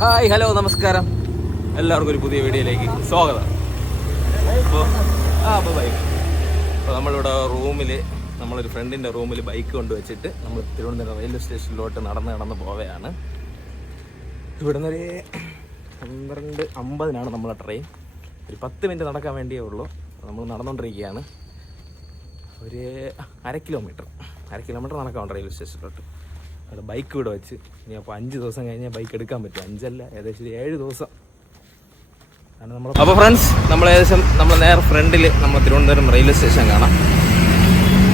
Hi hello നമസ്കാരം, എല്ലാവർക്കും ഒരു പുതിയ വീഡിയോയിലേക്ക് സ്വാഗതം. അപ്പോൾ നമ്മളിവിടെ റൂമിൽ നമ്മളൊരു ഫ്രണ്ടിൻ്റെ റൂമിൽ ബൈക്ക് കൊണ്ടുവച്ചിട്ട് നമ്മൾ തിരുവനന്തപുരം റെയിൽവേ സ്റ്റേഷനിലോട്ട് നടന്ന് പോവുകയാണ്. ഇവിടെ നിന്നൊരു 12:50 നമ്മളെ ട്രെയിൻ. ഒരു 10 മിനിറ്റ് നടക്കാൻ വേണ്ടിയേ ഉള്ളൂ. നമ്മൾ നടന്നുകൊണ്ടിരിക്കുകയാണ്. ഒരു 1/2 കിലോമീറ്റർ നടക്കാം റെയിൽവേ സ്റ്റേഷനിലോട്ട്. അവിടെ ബൈക്ക് ഇവിടെ വെച്ച് ഇനി അപ്പോൾ 5 ദിവസം കഴിഞ്ഞാൽ ബൈക്ക് എടുക്കാൻ പറ്റും. 5 അല്ല, ഏകദേശം 7 ദിവസം ആണ് നമ്മൾ. അപ്പോൾ ഫ്രണ്ട്സ്, നമ്മൾ നേരെ ഫ്രണ്ടിൽ നമ്മൾ തിരുവനന്തപുരം റെയിൽവേ സ്റ്റേഷൻ കാണാം.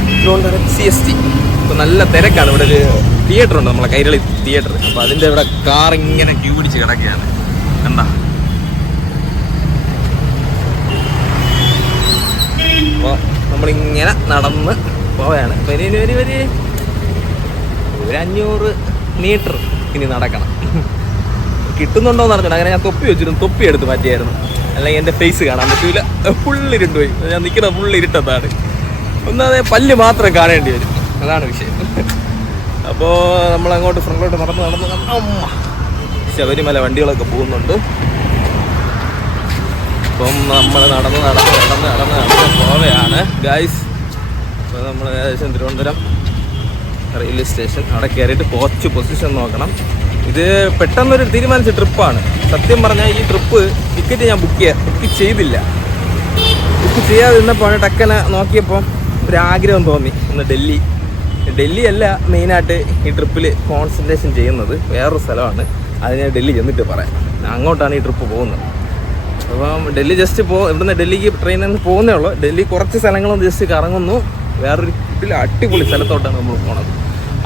തിരുവനന്തപുരം CST. ഇപ്പോൾ നല്ല തിരക്കാണ്. ഇവിടെ ഒരു തിയേറ്റർ ഉണ്ട്, നമ്മളെ കൈരളി തിയേറ്റർ. അപ്പോൾ അതിൻ്റെ ഇവിടെ കാർ ഇങ്ങനെ ക്യൂ പിടിച്ച് കിടക്കുകയാണ്. കണ്ടാ? അപ്പോൾ നമ്മളിങ്ങനെ നടന്ന് പോവുകയാണ്. അപ്പോൾ ഇനി ഒരു 500 മീറ്റർ ഇനി നടക്കണം. കിട്ടുന്നുണ്ടോയെന്ന് അറിഞ്ഞിട്ട് അങ്ങനെ ഞാൻ തൊപ്പി വെച്ചിരുന്നു. തൊപ്പി എടുത്ത് മാറ്റിയായിരുന്നു, അല്ലെങ്കിൽ എൻ്റെ ഫേസ് കാണാൻ പറ്റൂല. ഫുള്ളിരുണ്ട് പോയി. ഞാൻ നിൽക്കുന്ന ഫുള്ളിരുട്ടത്താണ്. ഒന്നാതെ പല്ല് മാത്രം കാണേണ്ടി വരും, അതാണ് വിഷയം. അപ്പോൾ നമ്മളങ്ങോട്ട് ഫ്രണ്ടിലോട്ട് നടന്ന് ശബരിമല വണ്ടികളൊക്കെ പോകുന്നുണ്ട്. അപ്പം നമ്മൾ നടന്ന് പോവുകയാണ് ഗായ്സ്. അപ്പോൾ നമ്മൾ ഏകദേശം തിരുവനന്തപുരം റെയിൽവേ സ്റ്റേഷൻ അവിടെ കയറിയിട്ട് കുറച്ച് പൊസിഷൻ നോക്കണം. ഇത് പെട്ടെന്നൊരു തീരുമാനിച്ച ട്രിപ്പാണ്. സത്യം പറഞ്ഞാൽ ഈ ട്രിപ്പ് ടിക്കറ്റ് ഞാൻ ബുക്ക് ചെയ്തില്ല. ബുക്ക് ചെയ്യാതിരുന്നപ്പോൾ ടക്കനെ നോക്കിയപ്പോൾ ഒരാഗ്രഹം തോന്നി. ഒന്ന് ഡൽഹി അല്ല മെയിനായിട്ട് ഈ ട്രിപ്പിൽ കോൺസെൻട്രേഷൻ ചെയ്യുന്നത്, വേറൊരു സ്ഥലമാണ്. അത് ഞാൻ ഡൽഹി ചെന്നിട്ട് പറയാം. അങ്ങോട്ടാണ് ഈ ട്രിപ്പ് പോകുന്നത്. അപ്പം ഡൽഹി ജസ്റ്റ് ഇവിടുന്ന് ഡൽഹിക്ക് ട്രെയിനിൽ നിന്ന് പോകുന്നേ ഉള്ളൂ. ഡൽഹി കുറച്ച് സ്ഥലങ്ങളും ജസ്റ്റ് കറങ്ങുന്നു. വേറൊരു അടിപൊളി സ്ഥലത്തോട്ടാണ് നമ്മൾ പോണത്.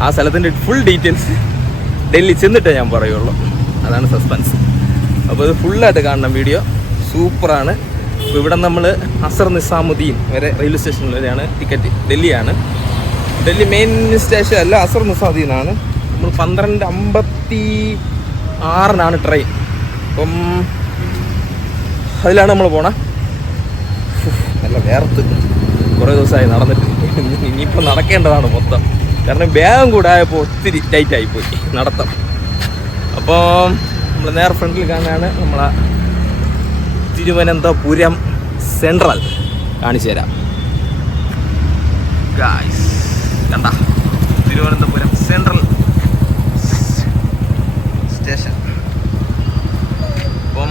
ആ സ്ഥലത്തിൻ്റെ ഫുൾ ഡീറ്റെയിൽസ് ഡൽഹി ചെന്നിട്ടേ ഞാൻ പറയുള്ളൂ. അതാണ് സസ്പെൻസ്. അപ്പോൾ ഇത് ഫുള്ളായിട്ട് കാണണം വീഡിയോ. സൂപ്പറാണ്. അപ്പോൾ ഇവിടെ നമ്മൾ അസർ നിസാമുദ്ദീൻ വരെ റെയിൽവേ സ്റ്റേഷനിൽ വരെയാണ് ടിക്കറ്റ്. ഡൽഹിയാണ്. ഡൽഹി മെയിൻ സ്റ്റേഷൻ അല്ല, അസർ നിസാമുദ്ദീനാണ്. നമ്മൾ 12:56 ട്രെയിൻ. അപ്പം അതിലാണ് നമ്മൾ പോണേ. നല്ല വേർത്ത് കുറേ ദിവസമായി നടന്നിട്ട്. ഇനിയിപ്പോൾ നടക്കേണ്ടതാണ് മൊത്തം. കാരണം ബാഗും കൂടെ ആയപ്പോൾ ഒത്തിരി ടൈറ്റായിപ്പോയി നടത്തം. അപ്പോൾ നമ്മൾ നേരെ ഫ്രണ്ടിൽ കാണാനാണ് നമ്മളെ തിരുവനന്തപുരം സെൻട്രൽ. കാണിച്ചു തരാം ഗായ്സ്. കണ്ട തിരുവനന്തപുരം സെൻട്രൽ സ്റ്റേഷൻ. അപ്പം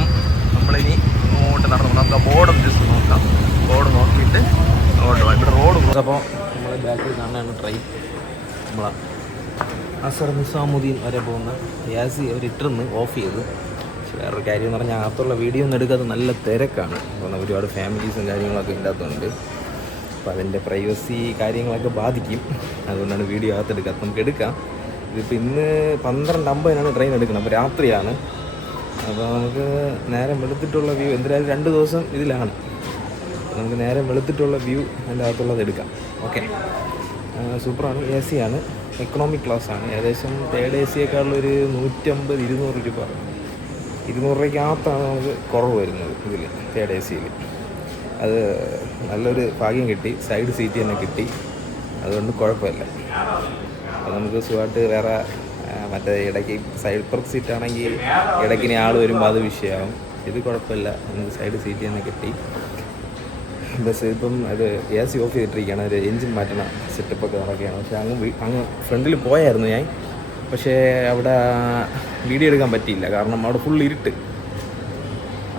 നമ്മളിനി ഇങ്ങോട്ട് നടന്നു നമുക്ക് ബോർഡും ജസ്റ്റ് നോക്കാം. ബോർഡ് നോക്കിയിട്ട് അങ്ങോട്ട് പോകാം. ഇവിടെ റോഡ്. അപ്പോൾ നമ്മൾ ബാക്കിൽ കാണാനാണ് ട്രെയിൻ. നമ്മളെ അസർ നിസാമുദ്ദീൻ വരെ പോകുന്ന ഗ്യാസ് അവർ ഇട്ടിരുന്ന് ഓഫ് ചെയ്ത്. വേറൊരു കാര്യം എന്ന് പറഞ്ഞാൽ അകത്തുള്ള വീഡിയോ ഒന്നും എടുക്കാതെ നല്ല തിരക്കാണ്. അപ്പോൾ ഒരുപാട് ഫാമിലീസും കാര്യങ്ങളൊക്കെ ഇല്ലാത്തതുകൊണ്ട് അപ്പോൾ അതിൻ്റെ പ്രൈവസി കാര്യങ്ങളൊക്കെ ബാധിക്കും. അതുകൊണ്ടാണ് വീഡിയോ അകത്തെടുക്കാത്ത. നമുക്ക് എടുക്കാം. ഇതിപ്പോൾ ഇന്ന് 12:50 ട്രെയിൻ എടുക്കണം. അപ്പോൾ രാത്രിയാണ്. അപ്പോൾ നമുക്ക് നേരം വെളുത്തിട്ടുള്ള വ്യൂ എന്തായാലും 2 ദിവസം ഇതിലാണ്. നമുക്ക് നേരം വെളുത്തിട്ടുള്ള വ്യൂ അതിൻ്റെ അകത്തുള്ളത് എടുക്കാം. ഓക്കെ, സൂപ്പറാണ്. AC ആണ്, എക്കണോമിക് ക്ലാസ്സാണ്. ഏകദേശം തേർഡ് AC-യേക്കാളുള്ളൊരു 150-200 രൂപ, 200 രൂപയ്ക്കകത്താണ് നമുക്ക് കുറവ് വരുന്നത് ഇതിൽ തേർഡ് AC-യിൽ. അത് നല്ലൊരു ഭാഗ്യം കിട്ടി. സൈഡ് സീറ്റ് തന്നെ കിട്ടി. അതുകൊണ്ട് കുഴപ്പമില്ല. അത് നമുക്ക് സുഖമായിട്ട് വേറെ മറ്റേ ഇടയ്ക്ക് സൈഡ് ഇപ്പുറത്ത് സീറ്റാണെങ്കിൽ ഇടയ്ക്കിനി ആൾ വരുമ്പോൾ അത് വിഷയമാകും. ഇത് കുഴപ്പമില്ല, നമുക്ക് സൈഡ് സീറ്റ് തന്നെ കിട്ടി. ബസ് ഇപ്പം അത് AC ഓഫ് ചെയ്തിട്ടിരിക്കുകയാണ്. ഒരു എൻജിൻ മാറ്റണ സെറ്റപ്പൊക്കെ നടക്കുകയാണ്. പക്ഷേ അങ്ങ് ഫ്രണ്ടിൽ പോയായിരുന്നു ഞാൻ. പക്ഷേ അവിടെ വീഡിയോ എടുക്കാൻ പറ്റിയില്ല. കാരണം അവിടെ ഫുൾ ഇരുട്ട്.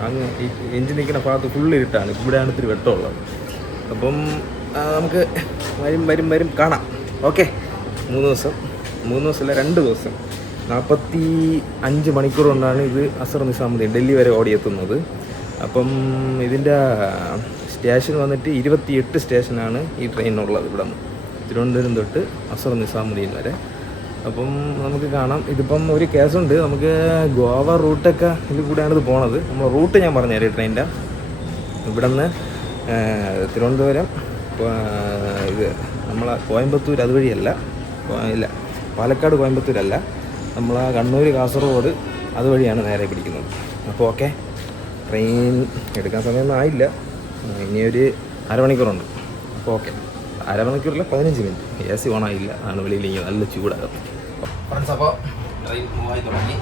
അങ്ങ് ഈ എൻജിൻ നിൽക്കുന്ന ഭാഗത്ത് ഫുൾ ഇരുട്ടാണ്. ഇവിടെയാണ് ഇത്തിരി വെട്ടമുള്ളത്. അപ്പം നമുക്ക് വരും കാണാം. ഓക്കെ, 3 ദിവസമല്ല 2 ദിവസം 45 മണിക്കൂർ കൊണ്ടാണ് ഇത് അസർ നിസാമുദ്ദീൻ ഡൽഹി വരെ ഓടിയെത്തുന്നത്. അപ്പം ഇതിൻ്റെ സ്റ്റേഷൻ വന്നിട്ട് 28 സ്റ്റേഷനാണ് ഈ ട്രെയിനുള്ളത്. ഇവിടെ നിന്ന് തിരുവനന്തപുരം തൊട്ട് അസർ നിസാമുദ്ദീൻ വരെ. അപ്പം നമുക്ക് കാണാം. ഇതിപ്പം ഒരു കേസുണ്ട്. നമുക്ക് ഗോവ റൂട്ടൊക്കെ ഇതിൽ കൂടെയാണ് ഇത് പോണത്. നമ്മൾ റൂട്ട് ഞാൻ പറഞ്ഞുതരാം ട്രെയിനിൻ്റെ. ഇവിടെ നിന്ന് തിരുവനന്തപുരം ഇത് നമ്മളെ കോയമ്പത്തൂർ അതുവഴിയല്ല, ഇല്ല പാലക്കാട് കോയമ്പത്തൂരല്ല, നമ്മളെ കണ്ണൂർ കാസർഗോഡ് അതുവഴിയാണ് നേരെ പിടിക്കുന്നത്. അപ്പോൾ ഓക്കെ, ട്രെയിൻ എടുക്കാൻ സമയമൊന്നും ആയില്ല. ഇനിയൊരു അരമണിക്കൂറുണ്ട്. അപ്പോൾ ഓക്കെ, അരമണിക്കൂറില്ല 15 മിനിറ്റ്. AC ഓണായില്ല, ആണ് വെളിയിൽ നല്ല ചൂടാകും. ഫ്രണ്ട്സ്, അപ്പോൾ ട്രെയിൻ മൂവായി തുടങ്ങി.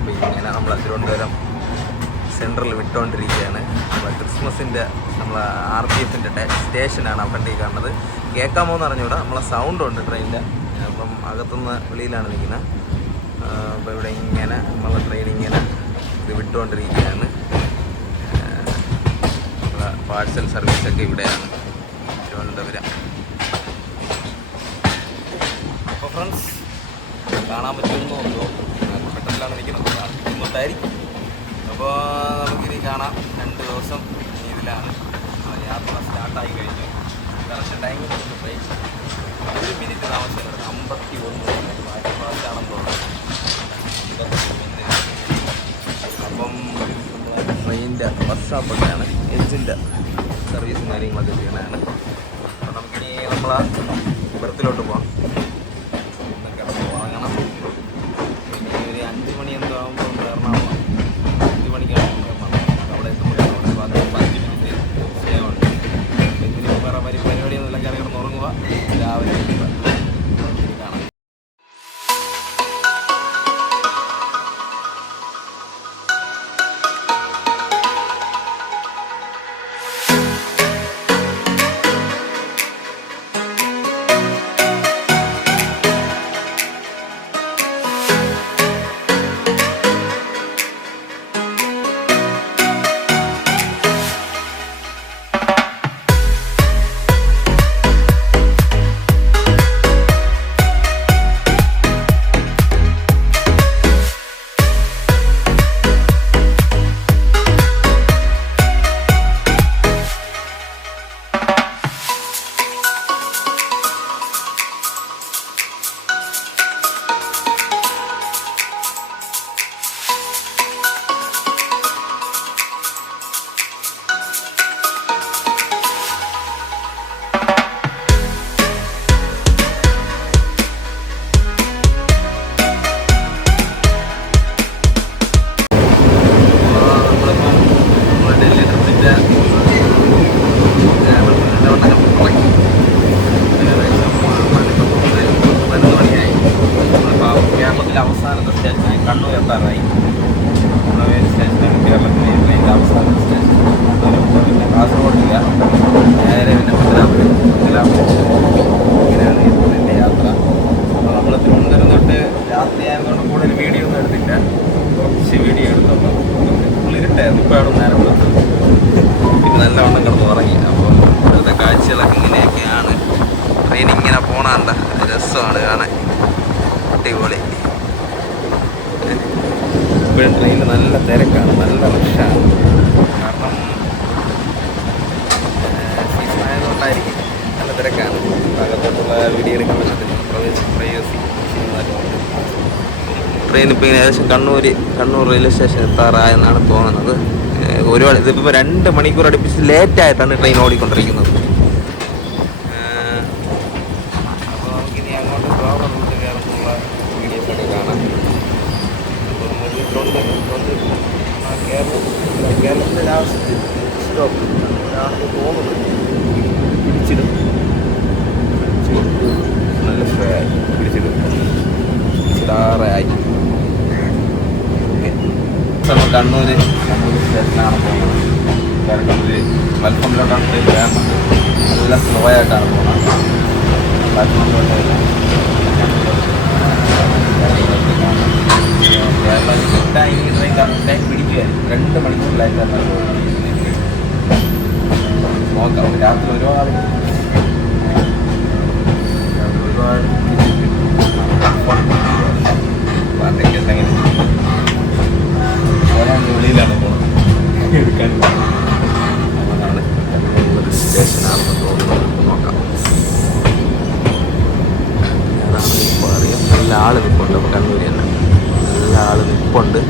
ഇപ്പോൾ ഇങ്ങനെ നമ്മൾ തിരുവനന്തപുരം സെൻട്രൽ വിട്ടുകൊണ്ടിരിക്കുകയാണ്. നമ്മളെ ക്രിസ്മസിൻ്റെ നമ്മളെ RPFൻ്റെ സ്റ്റേഷനാണ് ഫ്രണ്ടിൽ കാണുന്നത്. കേൾക്കാമോ എന്ന് അറിഞ്ഞൂടാ, നമ്മളെ സൗണ്ട് ഉണ്ട് ട്രെയിനിൻ്റെ. അപ്പം അകത്തുനിന്ന് വെളിയിലാണ് നിൽക്കുന്നത്. അപ്പോൾ ഇവിടെ ഇങ്ങനെ നമ്മളെ ട്രെയിൻ ഇങ്ങനെ ഇത് വിട്ടുകൊണ്ടിരിക്കുകയാണ്. നമ്മളെ പാഴ്സൽ സർവീസൊക്കെ ഇവിടെയാണ് തിരുവനന്തപുരം. അപ്പോൾ ഫ്രണ്ട്സ് കാണാൻ പറ്റുമെന്ന് തോന്നുന്നു, പെട്ടെന്നിലാണ് നിൽക്കുന്നത്, ഇങ്ങോട്ടായിരിക്കും. അപ്പോൾ നമുക്കിനി കാണാം. 2 ദിവസം ഇതിലാണ് യാത്ര സ്റ്റാർട്ടായി കഴിഞ്ഞു. കറക്റ്റ് ടൈമിൽ ട്രെയിൻ 1 മിനിറ്റ് താമസിച്ചിട്ടുണ്ട്. 51 ആണെന്ന് തോന്നുന്നു. അപ്പം ട്രെയിനിൻ്റെ ബസ് സ്റ്റോപ്പൊക്കെയാണ്, എഞ്ചിൻ്റെ സർവീസും കാര്യങ്ങളൊക്കെ ചെയ്യണതാണ്. അപ്പോൾ നമുക്കിനി നമ്മളെ ബർത്തിലോട്ട് പോകാം. കിടന്ന് ഉറങ്ങണം. ഇനി ഒരു 5 മണി എന്തോ ആകുമ്പോൾ എറണാകുളം 5 മണിക്കാണ് അവിടെ എത്തുമ്പോൾ അവിടെ 5 മിനിറ്റ് സ്റ്റേ ഉണ്ട്. ഇതിന് വേറെ പരിപാടിയൊന്നുമില്ല, കയറി കിടന്ന് ഉറങ്ങുക, രാവിലെ കാണാം. അവസാനത്തെ സ്റ്റേഷനായി കണ്ണൂർ എത്താറായി. നമ്മുടെ സ്റ്റേഷനാണ് കേരളത്തിലെ ട്രെയിനിൻ്റെ അവസാനത്തെ സ്റ്റേഷൻ. പിന്നെ കാസർഗോഡില്ല, നേരെ പിന്നെ മുതലാമൂർ ഇങ്ങനെയാണ് ഇതിൻ്റെ യാത്ര. അപ്പോൾ നമ്മൾ തിരുവനന്തപുരം തൊട്ട് രാത്രിയായതുകൊണ്ട് കൂടുതൽ വീഡിയോ ഒന്നും എടുത്തില്ല, കുറച്ച് വീഡിയോ എടുത്തപ്പോൾ ഇരുട്ടായിരുന്നു. ഇപ്പോൾ അവിടെ നേരം കൊടുത്തത് പിന്നെ നല്ലവണ്ണം കിടന്ന് ഉറങ്ങി. അപ്പം ഇവിടുത്തെ കാഴ്ചകളൊക്കെ ഇങ്ങനെയൊക്കെയാണ്. ട്രെയിൻ ഇങ്ങനെ പോകണണ്ട രസമാണ് കാണാൻ, അടിപൊളി. ഇപ്പോഴും ട്രെയിനിൽ നല്ല തിരക്കാണ്, നല്ല റഷാണ്. കാരണം സീസൺ ആയതുകൊണ്ടായിരിക്കും നല്ല തിരക്കാണ്. അകത്തോട്ടുള്ള വീഡിയോ എടുക്കാൻ പറ്റത്തില്ല, പ്രൈവസി. ട്രെയിൻ ഇപ്പോൾ ഏകദേശം കണ്ണൂർ റെയിൽവേ സ്റ്റേഷൻ എത്താറായെന്നാണ് തോന്നുന്നത്. ഒരുപാട് ഇതിപ്പോൾ 2 മണിക്കൂർ അടുപ്പിച്ച് ലേറ്റായിട്ടാണ് ട്രെയിൻ ഓടിക്കൊണ്ടിരിക്കുന്നത്. അപ്പോൾ നമുക്കിനി അങ്ങോട്ട് ഗോവ റൂട്ട് കയറുന്നുള്ള വീഡിയോസൊക്കെ കാണാം. കേരളത്തിൻ്റെ ലാസ്റ്റ് സ്റ്റോപ്പ് പോകുന്നത് പിടിച്ചിടും, നല്ല പിടിച്ചിടാറായി. നമ്മൾ കണ്ണൂർ സ്റ്റേഷനാണ് പോകുന്നത്. കണ്ണൂർ മലപ്പുറത്തിലോട്ടാണ് ട്രെയിൻ കയറുന്നത്. നല്ല സ്ലോ ആയിട്ടാണ് പോകുന്നത്. മലപ്പുറത്തിലോട്ട് ഈ ട്രെയിൻ ടൈം പിടിക്കുകയായിരുന്നു. 2 മണിക്കൂറിലായിട്ടാണ് നോക്കാം. രാത്രി ഒരുപാട് വെളിയിലാണ് പോകുന്നത്, എടുക്കാൻ അങ്ങനെയാണ് സ്റ്റേഷനാണെന്ന് തോന്നുന്നത്. നോക്കാം ഏതാണ് ഇപ്പോൾ അറിയാം. നല്ല ആൾ നിൽപ്പുണ്ട്. അപ്പോൾ കണ്ണൂർ തന്നെ നല്ല ആൾ നിൽപ്പുണ്ട്.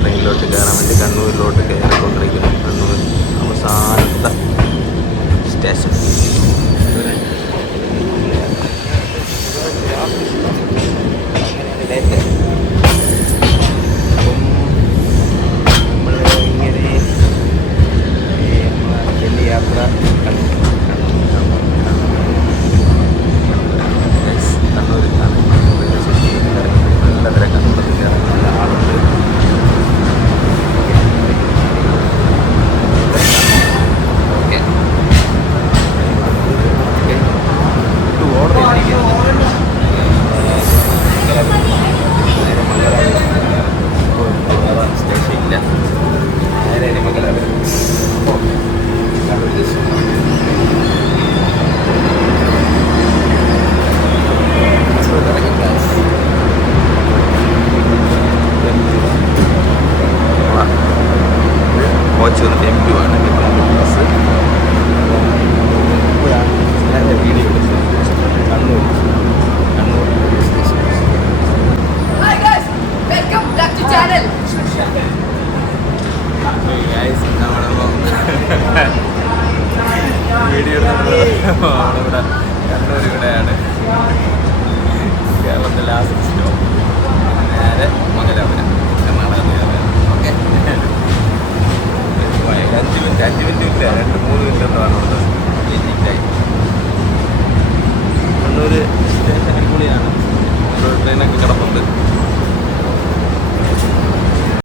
ട്രെയിനിലോട്ട് കയറാൻ വേണ്ടി കണ്ണൂരിലോട്ട് കയറിക്കൊണ്ടിരിക്കുന്നു. കണ്ണൂർ അവസാനത്തെ സ്റ്റേഷൻ. അപ്പം നമ്മൾ ഇങ്ങനെ വീഡിയോ ഇവിടെ കണ്ണൂർ ഇവിടെയാണ് കേരളത്തിലെ ലാസ്റ്റ് സ്റ്റോപ്പ്. നേരെ മംഗലാപുരം കർണാടക. ഓക്കെ 5 മിനിറ്റ് ഇല്ല 2-3 മിനിറ്റ് എന്താണ് വെയിറ്റിംഗ്. കണ്ണൂർ സ്റ്റേഷൻ അടിപൊളിയാണ്. ട്രെയിനൊക്കെ കിടപ്പുണ്ട്.